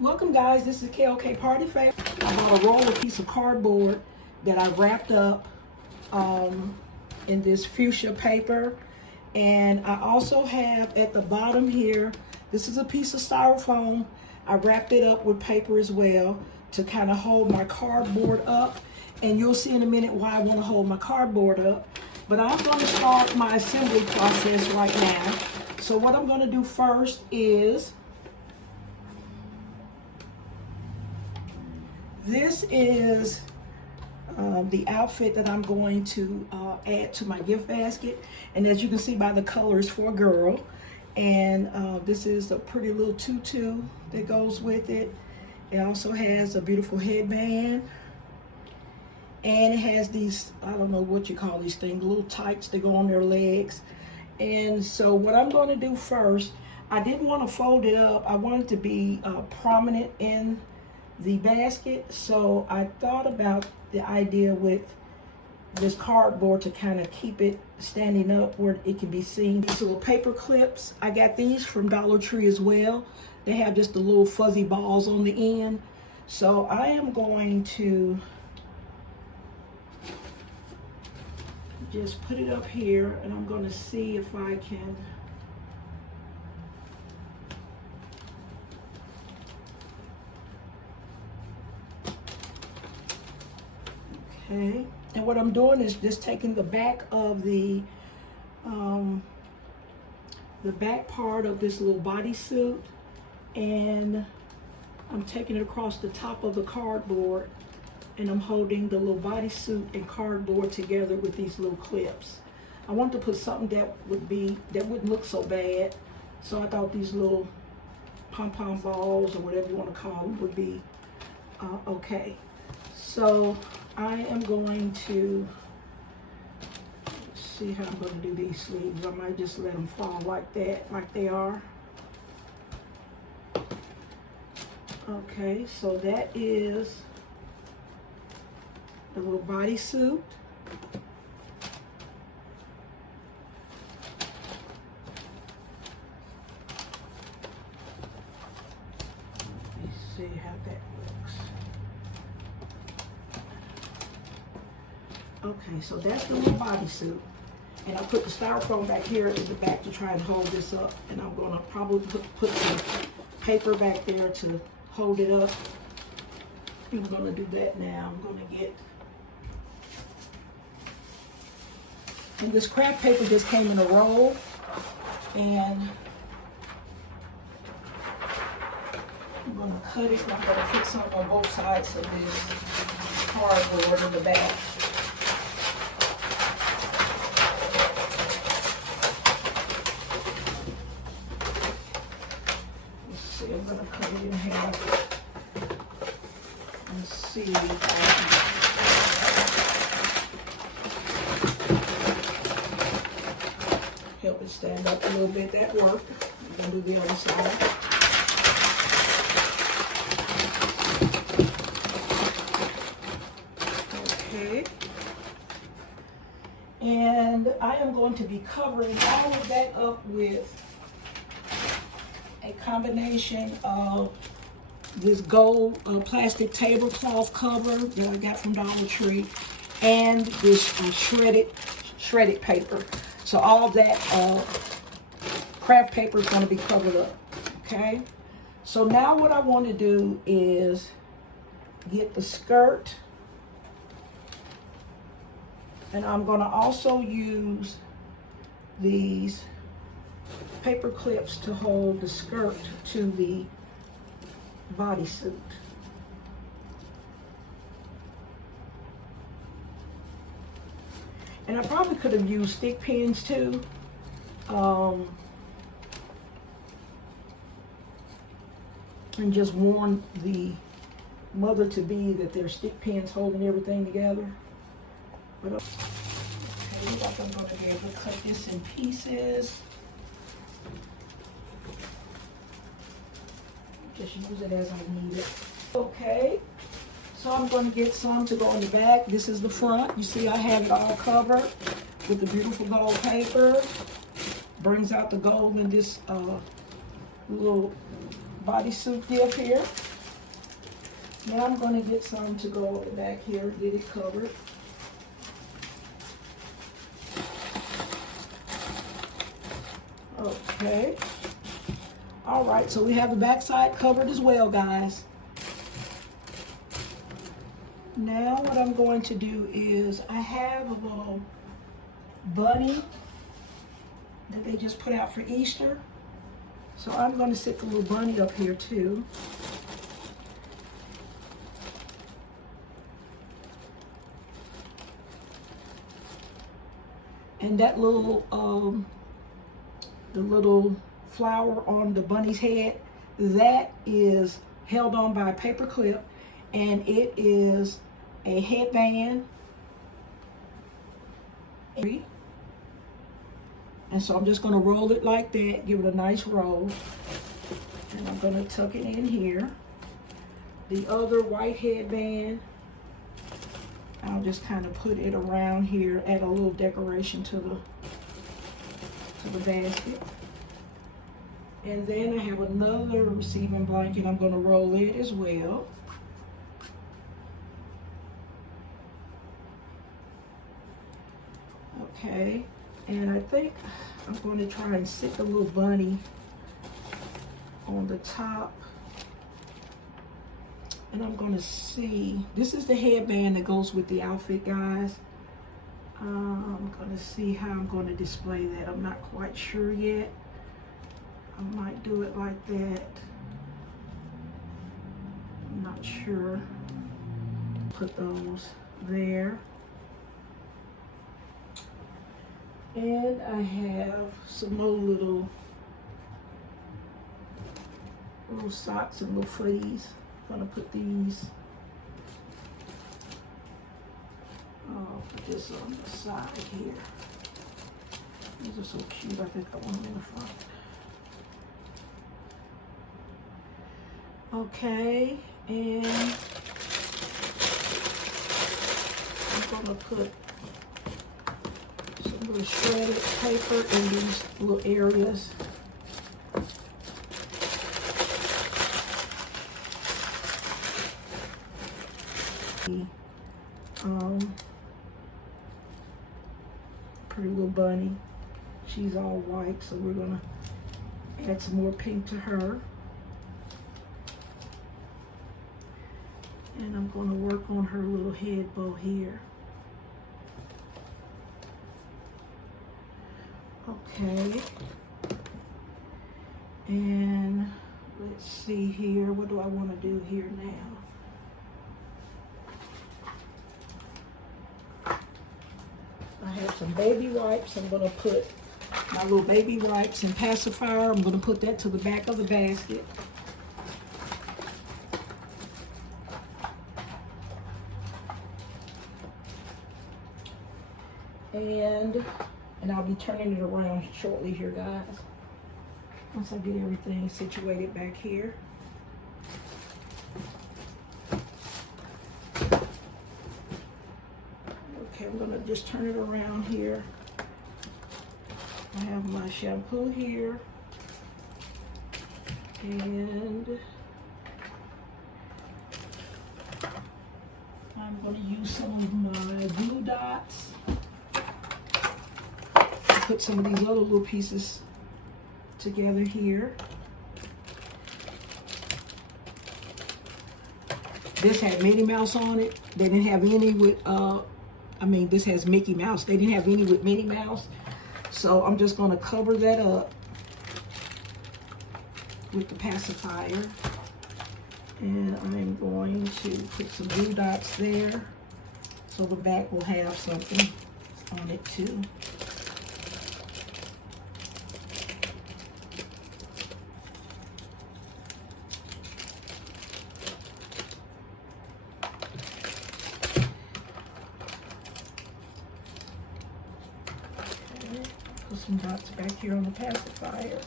Welcome guys, this is KLK Party Favor. I bought a roll of piece of cardboard that I wrapped up in this fuchsia paper. And I also have at the bottom here, this is a piece of styrofoam. I wrapped it up with paper as well to kind of hold my cardboard up. And you'll see in a minute why I want to hold my cardboard up. But I'm going to start my assembly process right now. So what I'm going to do first is, this is the outfit that I'm going to add to my gift basket. And as you can see by the colors, for a girl. And this is a pretty little tutu that goes with it. It also has a beautiful headband. And it has these, I don't know what you call these things, little tights that go on their legs. And so what I'm going to do first, I didn't want to fold it up. I wanted it to be prominent in the basket. So I thought about the idea with this cardboard to kind of keep it standing up where it can be seen. These little paper clips, I got these from Dollar Tree as well. They have just the little fuzzy balls on the end. So I am going to just put it up here, and I'm going to see if I can okay. And what I'm doing is just taking the back of the back part of this little bodysuit, and I'm taking it across the top of the cardboard, and I'm holding the little bodysuit and cardboard together with these little clips. I want to put something that wouldn't look so bad. So I thought these little pom-pom balls, or whatever you want to call them, would be okay. So I am going to see how I'm going to do these sleeves. I might just let them fall like that, like they are. Okay, so that is the little bodysuit. Let me see how that looks. Okay, so that's the little bodysuit. And I put the styrofoam back here at the back to try and hold this up. And I'm going to probably put the paper back there to hold it up. I'm going to do that now. I'm going to get, and this craft paper just came in a roll, and I'm going to cut it, and I'm going to put some on both sides of this cardboard in the back. Let's see, I'm going to cut it in half. Let's see if I can help it stand up a little bit. That worked. I'm going to do the other side. Okay. And I am going to be covering all of that up with a combination of this gold plastic tablecloth cover that I got from Dollar Tree, and this shredded paper. So all that craft paper is going to be covered up. Okay. So now what I want to do is get the skirt, and I'm going to also use these paper clips to hold the skirt to the bodysuit. And I probably could have used stick pins too. And just warned the mother-to-be that there's stick pins holding everything together. But okay, looks like I'm going to be able to cut this in pieces. Just use it as I need it. Okay, so I'm going to get some to go in the back. This is the front. You see I have it all covered with the beautiful gold paper. Brings out the gold in this little bodysuit gift here. Now I'm going to get some to go over back here, get it covered. Okay. All right, so we have the back side covered as well, guys. Now what I'm going to do is I have a little bunny that they just put out for Easter. So I'm going to stick the little bunny up here too. And that little, the little flower on the bunny's head, that is held on by a paper clip, and it is a headband. And so I'm just going to roll it like that, give it a nice roll. And I'm going to tuck it in here. The other white headband, I'll just kind of put it around here, add a little decoration to the basket. And then I have another receiving blanket. I'm going to roll it as well. Okay, and I think I'm going to try and stick a little bunny on the top. And I'm going to see, this is the headband that goes with the outfit, guys. I'm going to see how I'm going to display that. I'm not quite sure yet. I might do it like that. I'm not sure. Put those there. And I have some more little socks and little footies. I'm gonna put these. I'll put this on the side here. These are so cute. I think I want them in the front. Okay, and I'm gonna put some little shredded paper in these little areas. Pretty little bunny. She's all white, so we're gonna add some more pink to her. And I'm gonna work on her little head bow here. Okay. And let's see here. What do I want to do here now? I have some baby wipes. I'm going to put my little baby wipes and pacifier. I'm going to put that to the back of the basket. And I'll be turning it around shortly here, guys. Once I get everything situated back here. Okay, I'm gonna just turn it around here. I have my shampoo here. And I'm gonna use some of my glue dots. Put some of these other little pieces together here. This had Minnie Mouse on it. They didn't have any with, this has Mickey Mouse. They didn't have any with Minnie Mouse. So I'm just gonna cover that up with the pacifier. And I'm going to put some glue dots there so the back will have something on it too. Put some dots back here on the pacifier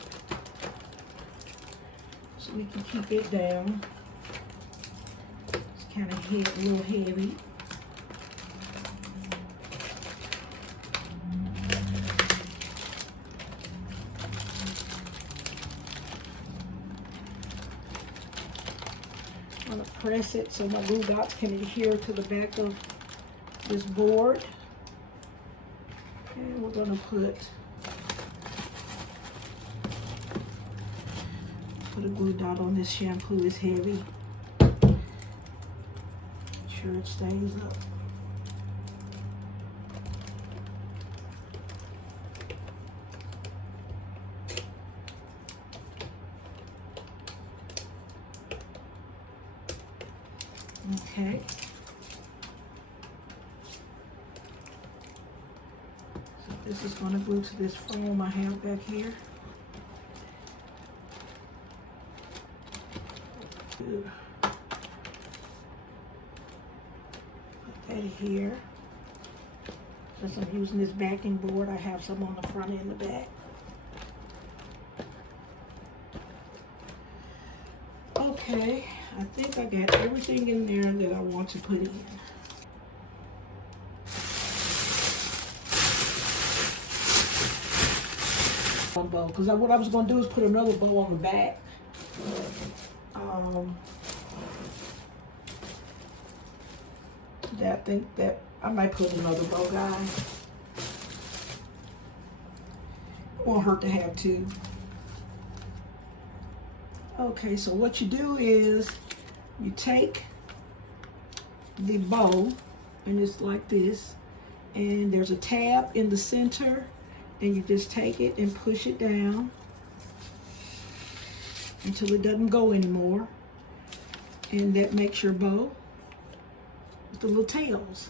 so we can keep it down. It's kind of a little heavy. I'm gonna press it so my glue dots can adhere to the back of this board. And we're gonna put a glue dot on this shampoo. It's heavy. Make sure it stays up. Okay. So this is going to glue to this foam I have back here. Put that here. Since I'm using this backing board, I have some on the front and the back. Okay, I think I got everything in there that I want to put in. One bow, because what I was going to do is put another bow on the back. I think that I might put another bow, guys. It won't hurt to have two. Okay, so what you do is you take the bow, and it's like this, and there's a tab in the center, and you just take it and push it down until it doesn't go anymore, and that makes your bow with the little tails.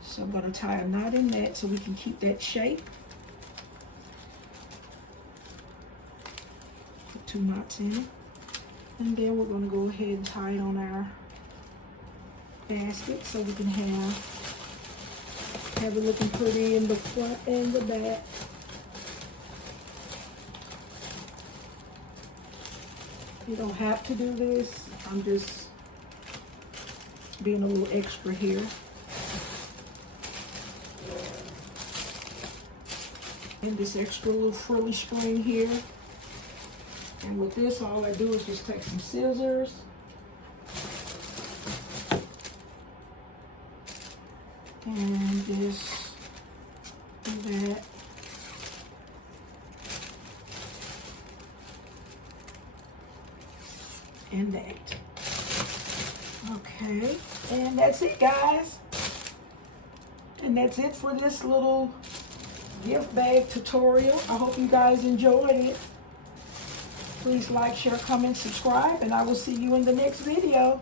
So I'm going to tie a knot in that so we can keep that shape. Put 2 knots in it, and then we're going to go ahead and tie it on our basket so we can have it looking pretty in the front and the back. You don't have to do this. I'm just being a little extra here. And this extra little frilly string here. And with this, all I do is just take some scissors and just do that. And that. Okay, and that's it, guys. And that's it for this little gift bag tutorial. I hope you guys enjoyed it. Please like, share, comment, subscribe, and I will see you in the next video.